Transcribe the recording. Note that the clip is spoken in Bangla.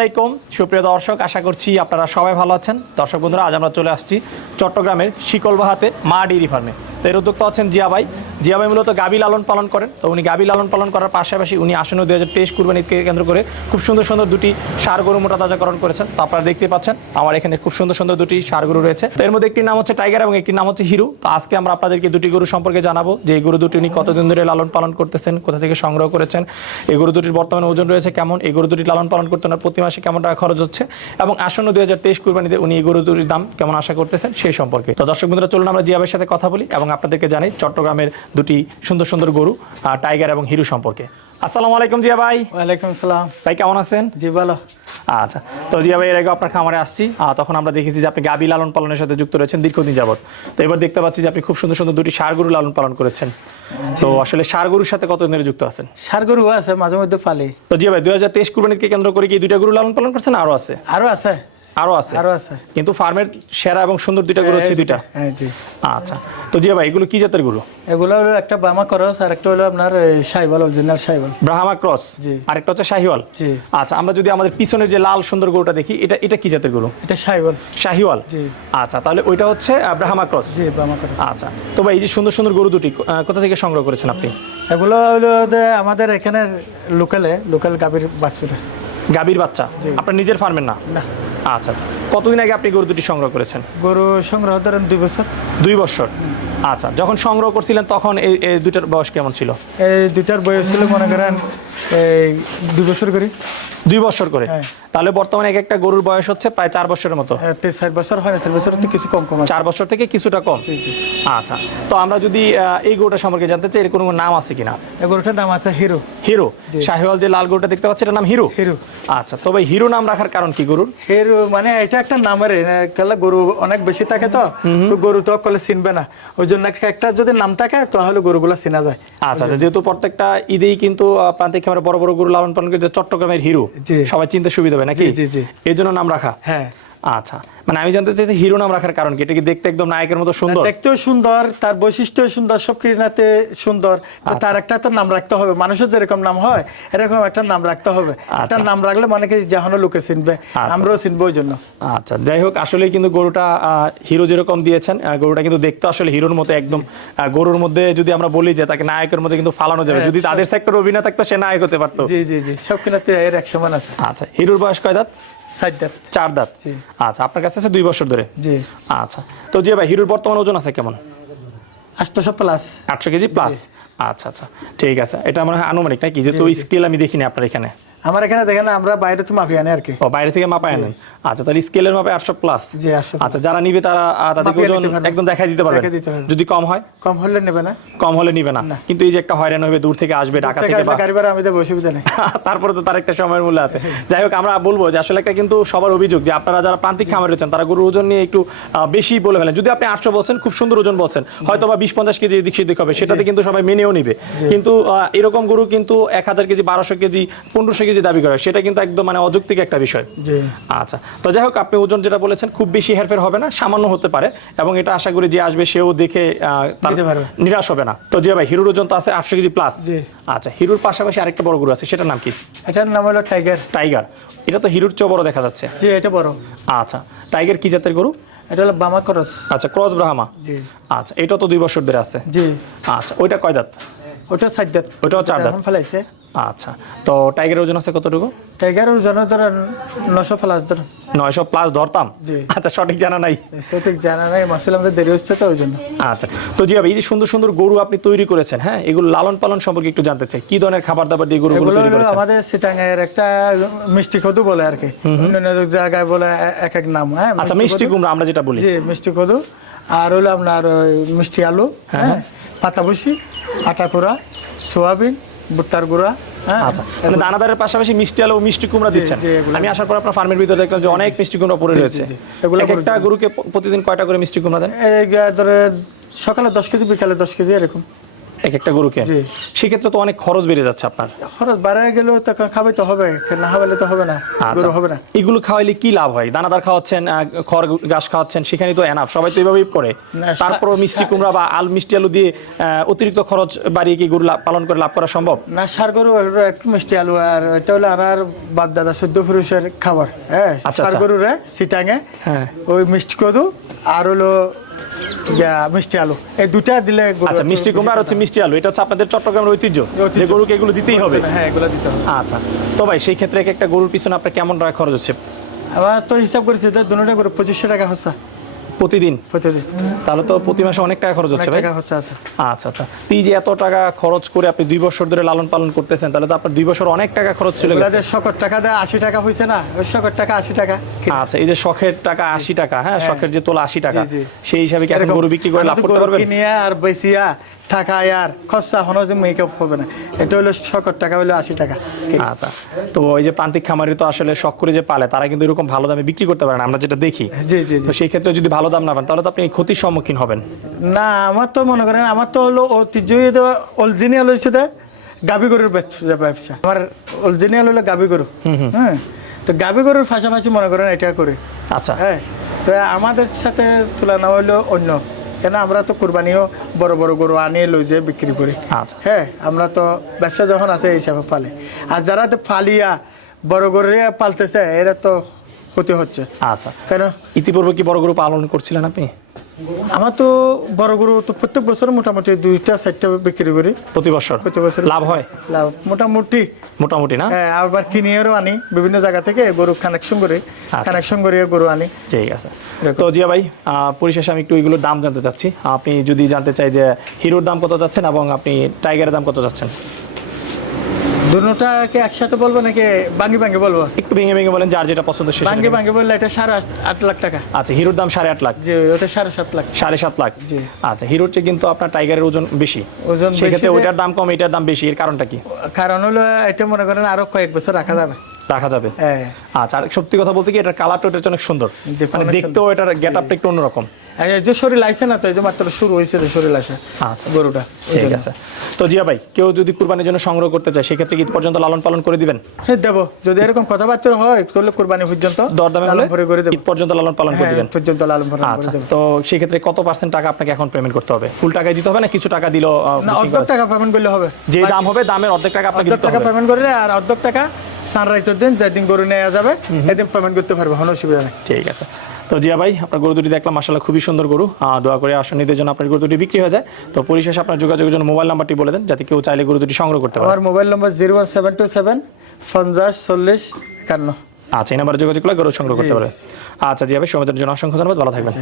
আলাইকুম সুপ্রিয় দর্শক, আশা করছি আপনারা সবাই ভালো আছেন। দর্শক বন্ধুরা, আজ আমরা চলে আসছি চট্টগ্রামের শিকলবাহাতে মা ডেইরি ফার্মে। তো এর উদ্যোক্তা হচ্ছেন জিয়া ভাই মূলত গাভী লালন পালন করেন। তো উনি গাভী লালন পালন করার পাশাপাশি উনি আসন্ন 2023 কুরবানিকে কেন্দ্র করে খুব সুন্দর সুন্দর দুটি ষাঁড় গরু মোটা তাজাকরণ করেছেন। তো আপনারা দেখতে পাচ্ছেন আমার এখানে খুব সুন্দর সুন্দর দুটি ষাঁড় গরু রয়েছে। তো এর মধ্যে একটি নাম হচ্ছে টাইগার এবং একটি নাম হচ্ছে হিরো। তো আজকে আমরা আপনাদেরকে দুটি গরু সম্পর্কে জানাবো, যে এই গরু দুটি উনি কতদিন ধরে লালন পালন করতেছেন, কোথা থেকে সংগ্রহ করেছেন, এই গরু দুটির বর্তমানে ওজন রয়েছে কেমন, এই গরু দুটি লালন পালন করতে ওনার প্রতি মাসে কেমন টাকা খরচ হচ্ছে এবং আসন্ন 2023 কুরবানিতে উনি এই গরু দুটির দাম কেমন আশা করতেছেন সেই সম্পর্কে। তো দর্শক বন্ধুরা, চলুন আমরা জিয়া ভাইয়ের সাথে কথা বলি এবং আপনাদেরকে জানাই চট্টগ্রামের দুটি সুন্দর সুন্দর গরু টাইগার এবং হিরো সম্পর্কে। আসসালামু আলাইকুম জিয়া ভাই। ওয়ালাইকুম আসসালাম ভাই, কেমন আছেন? জি ভালো। আচ্ছা, তো জিয়া ভাই এর আগে আপনার খামারে আসছি, তখন আমরা দেখেছি যে আপনি গাভী লালন পালনের সাথে যুক্ত রয়েছেন দীর্ঘদিন যাবত। তো এবার দেখতে পাচ্ছি যে আপনি খুব সুন্দর সুন্দর দুটি ষাঁড় গরু লালন পালন করেছেন। তো আসলে ষাঁড় গরুর সাথে কতদিন ধরে যুক্ত আছেন? ষাঁড় গরু আছে, মাঝে মধ্যে পালি। তো জিয়া ভাই 2023 কুরবানিকে কেন্দ্র করে কি দুইটা গরু লালন পালন করছেন? আরো আছে? আরো আছে কিন্তু ফার্মের সেরা এবং সুন্দর দুইটা গরু হচ্ছে দুইটা। হ্যাঁ জি। আচ্ছা, তো জিয়া ভাই এগুলো কি জাতের গরু? এগুলো হলো একটা ব্রাহ্মা ক্রস আর একটা হলো আপনার শাহিওয়াল, অরিজিনাল শাহিওয়াল। ব্রাহ্মা ক্রস আর একটা হচ্ছে শাহিওয়াল। জি। আচ্ছা, আমরা যদি আমাদের পিছনের যে লাল সুন্দর গরুটা দেখি, এটা কি জাতের গরু? এটা শাহিওয়াল। জি। আচ্ছা, তাহলে ওইটা হচ্ছে ব্রাহ্মা ক্রস। জি, ব্রাহ্মা ক্রস। আচ্ছা, তো ভাই এই যে সুন্দর সুন্দর গরু দুটি কোথা থেকে সংগ্রহ করেছেন আপনি? এগুলো হলো আমাদের এখানে লোকাল গাভীর বাচ্চা। আপনার নিজের ফার্মের না? না। আচ্ছা, কতদিন আগে আপনি গরু দুটি সংগ্রহ করেছেন? গরু সংগ্রহ ধরেন 2 বছর। 2 বছর। আচ্ছা, যখন সংগ্রহ করছিলেন তখন এই দুইটার বয়স কেমন ছিল? এই দুইটার বয়স ছিল মনে করেন 2 বছর করে। 2 বছর করে? তাহলে বর্তমানে এক একটা গরুর বয়স হচ্ছে প্রায় 4 বছরের মতো। 4 বছর হয় না, 4 বছর থেকে কিছু কম 4 বছর থেকে কিছুটা কম। জি। আচ্ছা, তো আমরা যদি এই গরুটা সম্পর্কে জানতে চাই, এর কোনো নাম আছে কিনা? এই গরুটার নাম আছে হিরো। শাহিওয়াল যে লাল গরুটা দেখতে পাচ্ছি, এটার নাম হিরো। আচ্ছা, তো ভাই হিরো নাম রাখার কারণ কি গরুর? হিরো মানে এটা একটা নামের, গরু অনেক বেশি থাকে তো গরু তো কলে চিনবে না, ওই জন্য একটা যদি নাম থাকে তাহলে গরুগুলো চেনা যায়। আচ্ছা, যেহেতু প্রত্যেকটা ঈদেই কিন্তু প্রান্তিক খামারে বড় বড় গরু লালন পালন করে, যে চট্টগ্রামের হিরো সবাই চিনতে সুবিধা হবে নাকি? জি। এই জন্য নাম রাখা? হ্যাঁ। আচ্ছা, মানে আমি জানতে চাইছি হিরো নাম রাখার কারণ কি? এটা কি দেখতে একদম নায়কের মতো সুন্দর? দেখতেও সুন্দর, তার বৈশিষ্ট্য সুন্দর, সব কিনাতে সুন্দর। তার একটা তো নাম রাখতে হবে, মানুষের যেরকম নাম হয় এরকম একটা নাম রাখতে হবে। একটা নাম রাখলে মানে কি যখন লোকে চিনবে, আমরাও চিনবো ওই জন্য। আচ্ছা, যাই হোক, আসলে কিন্তু গরুটা হিরো যেরকম দিয়েছেন, গরুটা কিন্তু দেখতে আসলে হিরোর মতো একদম। গরুর মধ্যে যদি আমরা বলি যে তাকে নায়কের মধ্যে কিন্তু ফালানো যাবে, যদি তাদের সেক্টর অভিনয় থাকতো সে নায়ক হতে পারতো। জি, সব কিনাতে এর এক সমান আছে। আচ্ছা, হিরোর বয়স কয় দাঁত? 4 দাঁত। আচ্ছা, আপনার কাছে আছে 2 বছর ধরে? জি। আচ্ছা, তো জি ভাই হিরোর বর্তমান ওজন আছে কেমন? 800 প্লাস। 800 KG plus. আচ্ছা, ঠিক আছে। এটা মনে হয় আনুমানিক নাকি? যেহেতু স্কেল আমি দেখিনি আপনার এখানে। আমার এখানে দেখেন আমরা বাইরে তো মাপি আনি আর কি। ও, বাইরে থেকে মাপায় আনেন। আচ্ছা, তাহলে স্কেলের মাপে 800 প্লাস। জি, 800। আচ্ছা, যারা নিবে তারা তাদের ওজন একদম দেখাই দিতে পারবে? যদি কম হয়? কম হলে নেবে না। কম হলে নিবে না, কিন্তু এই যে একটা হয়রান হবে, দূর থেকে আসবে, ঢাকা থেকে, গাড়ি ভাড়া আমি দেব, অসুবিধা নেই। তারপরে তো তার একটা সময়ের মূল্য আছে। যাই হোক, আমরা বলবো যে আসলে একটা কিন্তু সবার অভিযোগ যে আপনারা যারা প্রান্তিক খামারে রয়েছেন তারা গরুর ওজন নিয়ে একটু বেশি বলে ফেলেন। যদি আপনি 800 বলছেন, খুব সুন্দর ওজন বলছেন, হয়তো বা 20-50 কেজি এদিক সেদিক হবে, সেটাতে কিন্তু সবাই মেনেও নিবে। কিন্তু এরকম গরু কিন্তু 1000 কেজি, 1200 কেজি, 1500 কেজি দাবি করে, সেটা কিন্তু একদম মানে অযৌক্তিক একটা বিষয়। আচ্ছা, তো যাই হোক, আপনি ওজন যেটা বলেছেন খুব বেশি হেরফের হবে না, সামান্য হতে পারে, এবং এটা আশা করি যে আসবে সেও দেখে নিরাশ হবে না। তো জি ভাই, হিরোর ওজন তো আছে 800 কেজি প্লাস। আচ্ছা, হিরোর পাশাপাশি আরেকটা বড় গরু আছে, সেটার নাম কি? এটার নাম হলো টাইগার। এটা তো হিরোর চেয়ে বড় দেখা যাচ্ছে। জি, এটা বড়। আচ্ছা, টাইগার কি জাতের গরু? এটা হলো ব্রাহ্মা ক্রস। আচ্ছা, ক্রস ব্রাহ্মা। জি। আচ্ছা, এটা তো 2 বছর ধরে আছে। জি। আচ্ছা, ওইটা কয় দাঁত? ওটা 4 দাঁত। ওটাও 4 দাঁত ফেলাইছে। আচ্ছা, তো টাইগারের ওজন আছে কতটুকু? টাইগারের ওজন ধরেন 900 প্লাস। 900 প্লাস ধরতাম। আচ্ছা, সঠিক জানা নাই। মাসুল আমাদের দেরি হচ্ছে তো ওই জন্য। আচ্ছা, তো জি ভাই, এই যে সুন্দর সুন্দর গরু আপনি তৈরি করেছেন, হ্যাঁ, এগুলো লালন পালন সম্পর্কে একটু জানতে চাই। কি ধরনের খাবার দাবার দিয়ে গরুগুলো তৈরি করেছেন? আমাদের সিটাঙ্গের একটা মিষ্টি কদু বলে আর কি, অন্যান্য জায়গায় বলে এক এক নাম। হ্যাঁ, আচ্ছা, মিষ্টি কুমড়া আমরা যেটা বলি। জি, মিষ্টি কদু। আর হলো আপনার মিষ্টি আলু, হ্যাঁ, পাতাবুসি, আটা কোড়া, সোয়াবিন, ভুট্টার গুঁড়া। হ্যাঁ, আচ্ছা, মানে দানাদারের পাশাপাশি মিষ্টি আলু ও মিষ্টি কুমড়া দিচ্ছেন। জি, এগুলো। আমি আসার পর আপনার ফার্মের ভিতরে দেখলাম যে অনেক মিষ্টি কুমড়া পড়ে রয়েছে। এগুলো একটা গরুকে প্রতিদিন কয়টা করে মিষ্টি কুমড়া দেন? এই ধরে সকালে 10 কেজি, বিকালে 10 কেজি এরকম। একটা গরুকে? জি। সেক্ষেত্রে তো অনেক খরচ বেড়ে যাচ্ছে আপনার। খরচ বাড়ায় গেলেও তো খাওয়াই তো হবে, না খাওয়ালে তো হবে না, গরু হবে না। এগুলো খাওয়াইলে কি লাভ হয়? দানাদার খাওয়াচ্ছেন, খড় ঘাস খাওয়াচ্ছেন, সেখানে তো এনাফ, সবাই তো এভাবেই করে। তারপর মিষ্টি কুমড়া বা মিষ্টি আলু দিয়ে অতিরিক্ত খরচ বাড়িয়ে কি গরু পালন করে লাভ করা সম্ভব? না, সার গরু একটু মিষ্টি আলু, আর এটা হলো আর বাদ দাদা 14 পুরুষের খাবার। হ্যাঁ, সার গরুরে সিটাঙে ওই মিষ্টি কদু আর হলো মিষ্টি আলু, এই দুটা দিলে। আচ্ছা, মিষ্টি কুমড়া আর হচ্ছে মিষ্টি আলু, এটা হচ্ছে আপনাদের চট্টগ্রামের ঐতিহ্য যে গরুকে এগুলো দিতেই হবে। হ্যাঁ, এগুলো দিতে হবে। আচ্ছা, তো ভাই সেই ক্ষেত্রে একটা গরুর পিছনে আপনার কেমন টাকা খরচ হচ্ছে? আবার তো হিসাব করেছি তো দুটোটা গরু 2500 টাকা হচ্ছে প্রতিদিন? প্রতিদিন। তাহলে তো প্রতি মাসে অনেক টাকা খরচ হচ্ছে ভাই। টাকা হচ্ছে আছে। আচ্ছা আচ্ছা, এই যে এত টাকা খরচ করে আপনি 2 বছর ধরে লালন পালন করতেছেন, তাহলে তো আপনার 2 বছর অনেক টাকা খরচ চলে গেছে। 70 টাকা দেয়, 80 টাকা হয়েছে না, ওই 70 টাকা 80 টাকা। আচ্ছা, এই যে শখের টাকা 80 টাকা, হ্যাঁ, শখের যে তোলা 80 টাকা, জি। সেই হিসাবে কি এখন গরু বিক্রি করে লাভ করতে পারবেন? কিনিয়া আর বেচিয়া টাকা আর খরচা হনো যে মেকআপ হবে না। এটা হলো 70 টাকা, হলো 80 টাকা। আচ্ছা, তো এই যে প্রান্তিক খামারি তো আসলে শখ করে যে পালে, তারা কিন্তু এরকম ভালো দামে বিক্রি করতে পারে না, আমরা যেটা দেখি। জি জি। তো সেই ক্ষেত্রে যদি ভালো দাম না পান, তাহলে তো আপনি ক্ষতির সম্মুখীন হবেন। না, আমার তো মনে করেন, আমার তো হলো ঐতিহ্যই অরিজিনাল হয়েছে গাভী গরুর ব্যবসা। আমার অরিজিনাল হলো গাভী গরু। হ্যাঁ, তো গাভী গরুর পাশাপাশি মনে করেন এটা করি। আচ্ছা, হ্যাঁ, তো আমাদের সাথে তুলনা হলো অন্য, কেন আমরা তো কুরবানিও বড় বড় গরু আনিয়ে লই যে বিক্রি করি। আচ্ছা, হ্যাঁ, আমরা তো ব্যবসা যখন আছে এই হিসাবে পালে, আর যারা তো ফালিয়া বড় গরু পালতেছে এরা তো ক্ষতি হচ্ছে। আচ্ছা, কেন? ইতিপূর্বে কি বড় গরু পালন করছিলেন আপনি? আমার তো বড় গরু তো প্রত্যেক বছর মোটামুটি 2টা 4টা বিক্রি করি। প্রতি বছর লাভ হয়? লাভ মোটামুটি মোটামুটি না? হ্যাঁ, আবার কিনিয়েও আনি বিভিন্ন জায়গা থেকে গরু কানেকশন করে গরু আনি। ঠিক আছে। তো জিয়া ভাই, পরিশেষে আমি একটু এগুলোর দাম জানতে চাচ্ছি। আপনি যদি জানতে চাই যে হিরোর দাম কত যাচ্ছেন এবং আপনি টাইগারের দাম কত যাচ্ছেন? দুটোটাকে একসাথে বলবো নাকি ভাঙ্গি ভাঙ্গি বলবো? একটু ভেঙে ভেঙে বলেন, যার যেটা পছন্দ সেটা। ভাঙ্গি ভাঙ্গি বললে এটা 8.5 লাখ টাকা। আচ্ছা, হিরোর দাম 8.5 লাখ? জি, ওটা 7.5 লাখ। 7.5 লাখ? জি। আচ্ছা, হিরোর চেয়ে কিন্তু আপনার টাইগারের ওজন বেশি, ওজন সেক্ষেত্রে ওইটার দাম কম, এটার দাম বেশি, এর কারণটা কি? কারণ হলো এটা মনে করেন আরো কয়েক বছর রাখা যাবে। রাখা যাবে? হ্যাঁ। আচ্ছা, আর সত্যি কথা বলতে কি, এটার কালারটা অনেক সুন্দর, মানে দেখতেও এটার গেট আপটা একটু অন্যরকম। এই যে শরীর আইছে না, তো এই যে মাত্র শুরু হয়েছে শরীর আসে। আচ্ছা, গরুটা। ঠিক আছে। তো জিয়া ভাই, কেউ যদি কুরবানির জন্য সংগ্রহ করতে চায়, সেক্ষেত্রে ঈদ পর্যন্ত লালন পালন করে দিবেন? হ্যাঁ, দেবো। যদি এরকম কথাবার্তা হয় তাহলে কুরবানি পর্যন্ত দরদামে হলে করে দেব, ঈদ পর্যন্ত লালন পালন করে দিবেন? পর্যন্ত লালন পালন করে আচ্ছা, দেব। তো সেই ক্ষেত্রে কত % টাকা আপনাকে এখন পেমেন্ট করতে হবে? ফুল টাকায় দিতে হবে না কিছু টাকা দিলো? না, অর্ধেক টাকা পেমেন্ট করলে হবে। যে দাম হবে দামের অর্ধেক টাকা আপনাকে দিতে হবে। টাকা পেমেন্ট করলে, আর অর্ধেক টাকা সানরাইজের দিন যেদিন গরু নেওয়া যাবে এদিন পেমেন্ট করতে পারবে, কোনো অসুবিধা নেই। ঠিক আছে। তো জিয়া ভাই, আপনার গরু দুটি দেখলাম মাশাআল্লাহ খুবই সুন্দর গরু। দোয়া করে আসন্নীদের জন্য আপনার গরু দুটি বিক্রি হয়ে যায়। তো পরিশেষে আপনার যোগাযোগের জন্য মোবাইল নাম্বারটি বলে দেন, যাতে কেউ চাইলে গরু দুটি সংগ্রহ করতে পারে। আমার মোবাইল নম্বর 01727 50 40 51। আচ্ছা, এই নাম্বারে যোগাযোগ করলে গরু সংগ্রহ করতে পারে। আচ্ছা জিয়া ভাই, সময়ের জন্য অসংখ্য ধন্যবাদ, ভালো থাকবেন।